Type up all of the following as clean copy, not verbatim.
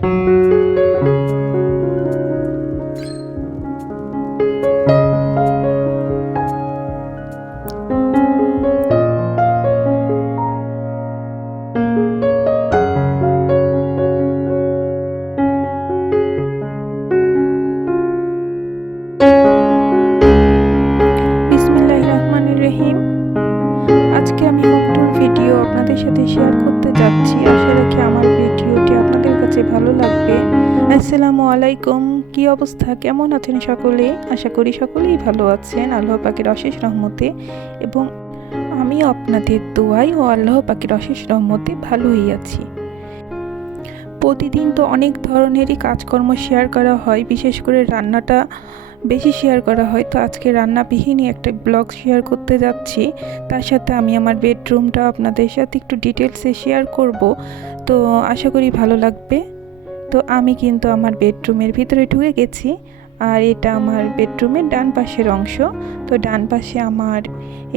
আজকে আমি home tour video আপনাদের সাথে শেয়ার করতে যাচ্ছি। আশা রাখি আমার ভিডিওটি আপনাদের কাছে ভালো লাগবে। আসসালামু আলাইকুম, কি অবস্থা, কেমন আছেন সকলে? আশা করি সকলেই ভালো আছেন আল্লাহ পাকের অশেষ রহমতে, এবং আমিও আপনাদের দোয়ায় ও আল্লাহ পাকের অশেষ রহমতে ভালোই আছি। প্রতিদিন তো অনেক ধরনেরই কাজকর্ম শেয়ার করা হয়, বিশেষ করে রান্নাটা বেশি শেয়ার করা হয়। তো আজকে রান্নাবিহীনই একটা ব্লগ শেয়ার করতে যাচ্ছি। তার সাথে আমি আমার বেডরুমটা আপনাদের সাথে একটু ডিটেলসে শেয়ার করব। তো আশা করি ভালো লাগবে। তো আমি কিন্তু আমার বেডরুমের ভিতরে ঢুকে গেছি, আর এটা আমার বেডরুমের ডান পাশের অংশ। তো ডান পাশে আমার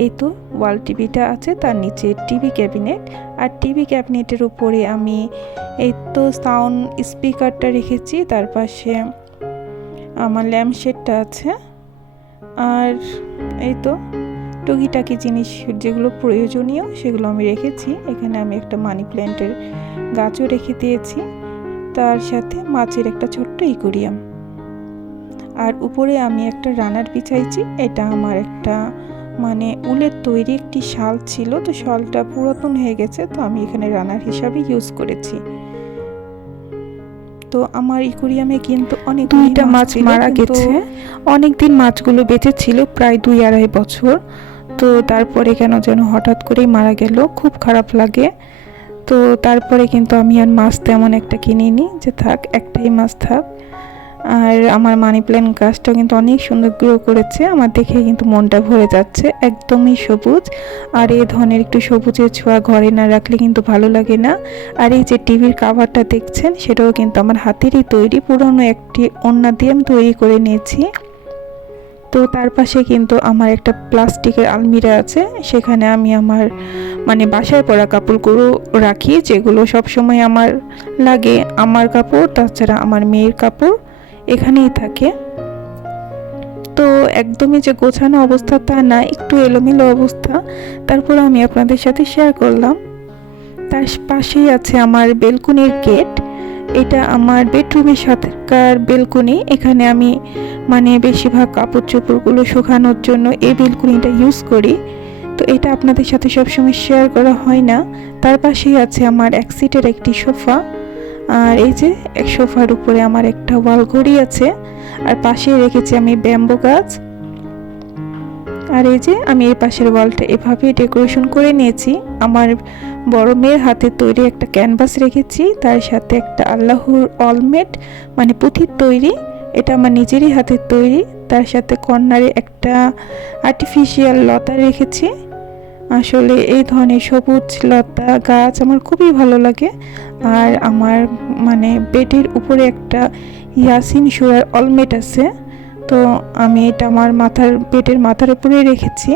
এই তো ওয়াল টিভিটা আছে, তার নিচে টিভি ক্যাবিনেট, আর টিভি ক্যাবিনেটের উপরে আমি এই তো সাউন্ড স্পিকারটা রেখেছি। তার পাশে আমার ল্যাম্পশেডটা আছে, আর এই তো টুকিটাকি জিনিস যেগুলো প্রয়োজনীয় সেগুলো আমি রেখেছি। এখানে আমি একটা মানি প্ল্যান্টের গাছও রেখে দিয়েছি, তার সাথে মাছের একটা ছোট্ট ইকোরিয়াম। আর উপরে আমি একটা রানার বিছাইছি। এটা আমার একটা মানে উলের তৈরি একটি শাল ছিল, তো শালটা পুরাতন হয়ে গেছে, তো আমি এখানে রানার হিসাবে ইউজ করেছি। তো আমার ইকোরিয়ামে কিন্তু অনেক দুইটা মাছ মারা গেছে। অনেক দিন মাছগুলো বেঁচে ছিল, প্রায় 2-2.5 বছর। তো তারপরে কেন যেন হঠাৎ করেই মারা গেল, খুব খারাপ লাগে। তো তারপরে কিন্তু আমি আর মাছ তেমন একটা কিনিনি, যে থাক একটাই মাছ থাক। আর আমার মানি প্ল্যান্ট গাছটা কিন্তু অনেক সুন্দর গ্রো করেছে, আমার দেখে কিন্তু মনটা ভরে যাচ্ছে। একদমই সবুজ, আর এই ধরনের একটু সবুজের ছোঁয়া ঘরে না রাখলে কিন্তু ভালো লাগে না। আর এই যে টিভির কাভারটা দেখছেন, সেটাও কিন্তু আমার হাতেরই তৈরি, পুরনো একটি ওড়না দিয়ে আমি তৈরি করে নিয়েছি। তো তার পাশে কিন্তু আমার একটা প্লাস্টিকের আলমিরা আছে, সেখানে আমি আমার মানে বাসায় পরা কাপড়গুলো রাখি, যেগুলো সবসময় আমার লাগে। আমার কাপড়, তাছাড়া আমার মেয়ের কাপড় এখানেই থাকে। তো একদমই যে গোছানো অবস্থা তা না, একটু এলোমেলো অবস্থা, তারপর আমি আপনাদের সাথে শেয়ার করলাম। তার পাশেই আছে আমার বেলকনির গেট। এটা আমার বেডরুমের সাথেকার বেলকনি। এখানে আমি মানে বেশিরভাগ কাপড় চোপড়গুলো শুকানোর জন্য এই বেলকনিটা ইউজ করি। তো এটা আপনাদের সাথে সবসময় শেয়ার করা হয় না। তার পাশেই আছে আমার এক সিটের একটি সোফা, আর এই যে এক সোফার উপরে আমার একটা ওয়াল ঘড়ি আছে, আর পাশে রেখেছি আমি ব্যাম্বু গাছ। আর এই যে আমি এই পাশের ওয়ালটা এভাবে ডেকোরেশন করে নিয়েছি। আমার বড় মেয়ের হাতে তৈরি একটা ক্যানভাস রেখেছি, তার সাথে একটা আল্লাহর অলমেট মানে পুঁথির তৈরি, এটা আমার নিজেরই হাতের তৈরি। তার সাথে কর্নারে একটা আর্টিফিশিয়াল লতা রেখেছি। আসলে এই ধরনের সবুজ লতা গাছ আমার খুবই ভালো লাগে। আর আমার মানে বেডের উপরে একটা ইয়াসিন সূরার অলমেট আছে, তো আমি এটা আমার বেডের মাথার উপরে রেখেছি।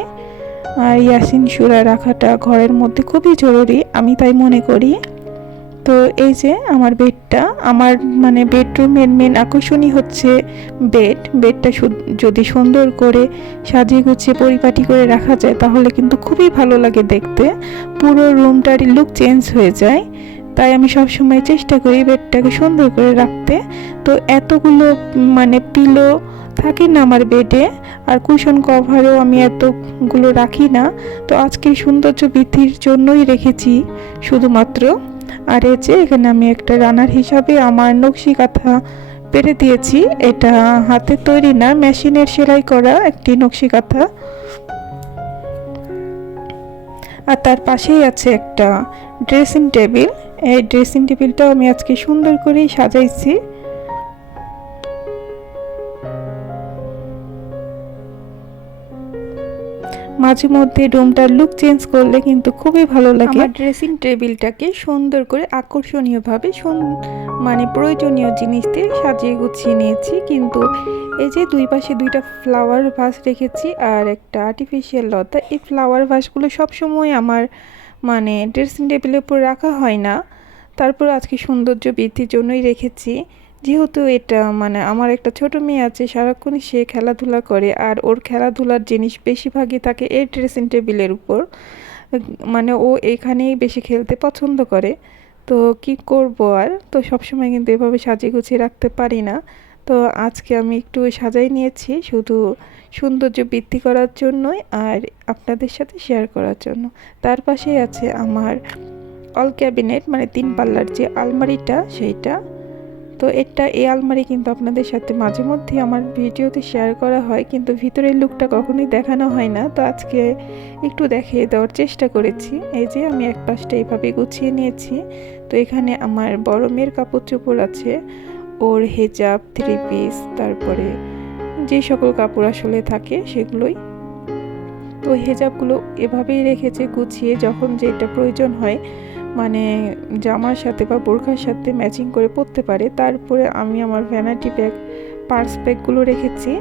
আর ইয়াসিন সূরা রাখাটা ঘরের মধ্যে খুবই জরুরি, আমি তাই মনে করি। তো এই যে আমার বেডটা, আমার মানে বেডরুমের মেন আকর্ষণই হচ্ছে বেডটা যদি সুন্দর করে সাজিয়ে গুছিয়ে পরিপাটি করে রাখা যায়, তাহলে কিন্তু খুবই ভালো লাগে দেখতে, পুরো রুমটারই লুক চেঞ্জ হয়ে যায়। তাই আমি সবসময় চেষ্টা করি বেডটাকে সুন্দর করে রাখতে। তো এতগুলো মানে পিলো থাকে না আমার বেডে, আর কুশন কভারও আমি এতগুলো রাখি না। তো আজকে সৌন্দর্য বৃদ্ধির জন্যই রেখেছি শুধুমাত্র। আর এই যে এখানে আমি একটা রানার হিসাবে আমার নকশি কাঁথা পেরে দিয়েছি। এটা হাতের তৈরি না, মেশিনের সেলাই করা একটি নকশি কাঁথা। আর তার পাশেই আছে একটা ড্রেসিং টেবিল। এই ড্রেসিং টেবিলটাও আমি আজকে সুন্দর করেই সাজাইছি। মাঝে মধ্যে রুমটার লুক চেঞ্জ করলে কিন্তু খুবই ভালো লাগে। আমার ড্রেসিং টেবিলটাকে সুন্দর করে আকর্ষণীয়ভাবে মানে প্রয়োজনীয় জিনিস দিয়ে সাজিয়ে গুছিয়ে নিয়েছি। কিন্তু এই যে দুই পাশে দুইটা ফ্লাওয়ার ভাস রেখেছি, আর একটা আর্টিফিশিয়াল লতা। এই ফ্লাওয়ার ভাসগুলো সবসময় আমার মানে ড্রেসিং টেবিলের উপর রাখা হয় না, তারপর আজকে সৌন্দর্য বৃদ্ধির জন্যই রেখেছি, যেহেতু এটা মানে আমার একটা ছোট মেয়ে আছে, সারাক্ষণই সে খেলাধুলা করে আর ওর খেলাধুলার জিনিস বেশিরভাগই থাকে এই ড্রেসিং টেবিলের উপর। মানে ও এখানেই বেশি খেলতে পছন্দ করে। তো কি করব আর, তো সবসময় কিন্তু এভাবে সাজিয়ে গুছিয়ে রাখতে পারি না। তো আজকে আমি একটু সাজাই নিয়েছি শুধু সৌন্দর্য বৃদ্ধি করার জন্যই আর আপনাদের সাথে শেয়ার করার জন্য। তার পাশেই আছে আমার অল ক্যাবিনেট, মানে 3 পাল্লার যে আলমারিটা সেইটা। তো এই আলমারি কিন্তু আপনাদের সাথে মাঝে মধ্যে আমার ভিডিওতে শেয়ার করা হয়, কিন্তু ভিতরের লুকটা কখনোই দেখানো হয় না। তো আজকে একটু দেখিয়ে দেওয়ার চেষ্টা করেছি। এই যে আমি এক পাশটা এইভাবে গুছিয়ে নিয়েছি। তো এখানে আমার বড় মেয়ের কাপড় চোপড় আছে, ওর হেজাব, 3 পিস, তারপরে যে সকল কাপড় আসলে থাকে সেগুলোই। তো হেজাবগুলো এভাবেই রেখেছে গুছিয়ে, যখন যেটা প্রয়োজন হয় মানে জামার সাথে বা বোরখার সাথে ম্যাচিং করে পরতে পারে। তারপরে আমি আমার ভ্যানিটি ব্যাগ, পার্স ব্যাগগুলো রেখেছি।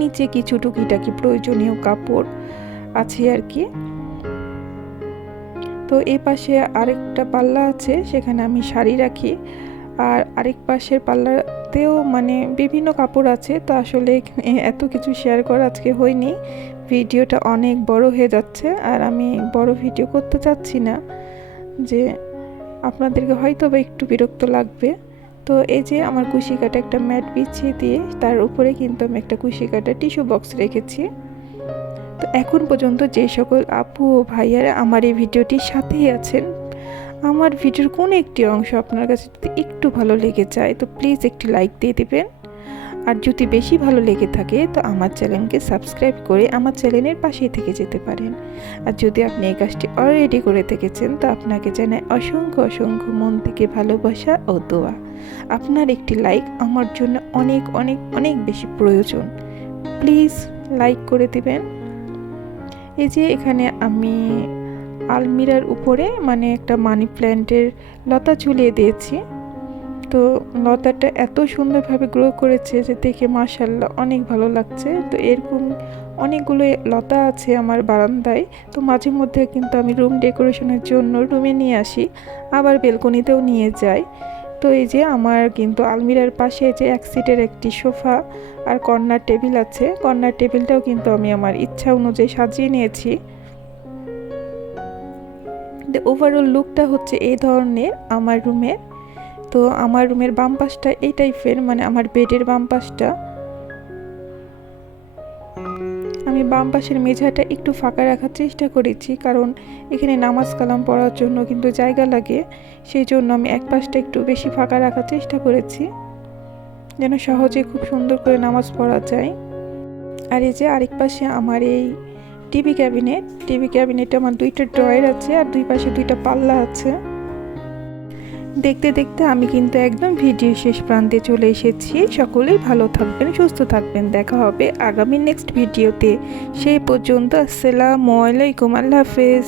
নিচে কিছু টুকিটাকি প্রয়োজনীয় কাপড় আছে আর কি। তো এই পাশে আরেকটা পাল্লা আছে, সেখানে আমি শাড়ি রাখি। আর আরেক পাশের পাল্লাতেও মানে বিভিন্ন কাপড় আছে। তো আসলে এত কিছু শেয়ার করা আজকে হয়নি, ভিডিওটা অনেক বড় হয়ে যাচ্ছে আর আমি বড় ভিডিও করতে চাচ্ছি না, যে আপনাদেরকে হয়তো বা একটু বিরক্ত লাগবে। তো এই যে আমার কুশি কাটা একটা ম্যাট বিছিয়ে দিয়ে তার উপরে কিন্তু আমি একটা কুশি কাটা টিস্যু বক্স রেখেছি। তো এখন পর্যন্ত যে সকল আপু ও ভাইয়ারা আমার এই ভিডিওটির সাথেই আছেন, আমার ভিডিওর কোনো একটি অংশ আপনার কাছে যদি একটু ভালো লেগে যায় তো প্লিজ একটি লাইক দিয়ে দিবেন। আর যদি বেশি ভালো লেগে থাকে তো আমার চ্যানেলকে সাবস্ক্রাইব করে আমার চ্যানেলের পাশেই থেকে যেতে পারেন। আর যদি আপনি এই কাজটি অলরেডি করে থেকেছেন তো আপনাকে জানাই অসংখ্য অসংখ্য মন থেকে ভালোবাসা ও দোয়া। আপনার একটি লাইক আমার জন্য অনেক অনেক অনেক বেশি প্রয়োজন, প্লিজ লাইক করে দিবেন। এই যে এখানে আমি আলমিরার উপরে মানে একটা মানি প্ল্যান্টের লতা ঝুলিয়ে দিয়েছি। তো লতাটা এত সুন্দরভাবে গ্রো করেছে যে দেখে মাশাআল্লাহ অনেক ভালো লাগছে। তো এরকম অনেকগুলো লতা আছে আমার বারান্দায়। তো মাঝে মধ্যে কিন্তু আমি রুম ডেকোরেশনের জন্য রুমে নিয়ে আসি, আবার বেলকনিতেও নিয়ে যাই। তো এই যে আমার কিন্তু আলমিরার পাশে যে এক সিটের একটি সোফা আর কর্নার টেবিল আছে, কর্নার টেবিলটাও কিন্তু আমি আমার ইচ্ছা অনুযায়ী সাজিয়ে নিয়েছি। ওভারঅল লুকটা হচ্ছে এই ধরনের আমার রুমের। তো আমার রুমের বাম পাশটা এই টাইপের, মানে আমার বেডের বাম পাশটা আমি বাম পাশের মেঝাটা একটু ফাঁকা রাখার চেষ্টা করেছি, কারণ এখানে নামাজ কালাম পড়ার জন্য কিন্তু জায়গা লাগে। সেই জন্য আমি এক পাশটা একটু বেশি ফাঁকা রাখার চেষ্টা করেছি, যেন সহজে খুব সুন্দর করে নামাজ পড়া যায়। আর এই যে আরেক পাশে আমার এই টিভি ক্যাবিনেটে আমার 2টা ড্রয়ার আছে আর 2 পাশে 2টা পাল্লা আছে। দেখতে দেখতে আমি কিন্তু একদম ভিডিও শেষ প্রান্তে চলে এসেছি। সকলেই ভালো থাকবেন, সুস্থ থাকবেন, দেখা হবে আগামী নেক্সট ভিডিওতে। সেই পর্যন্ত আসসালামু আলাইকুম, আল্লাহ হাফেজ।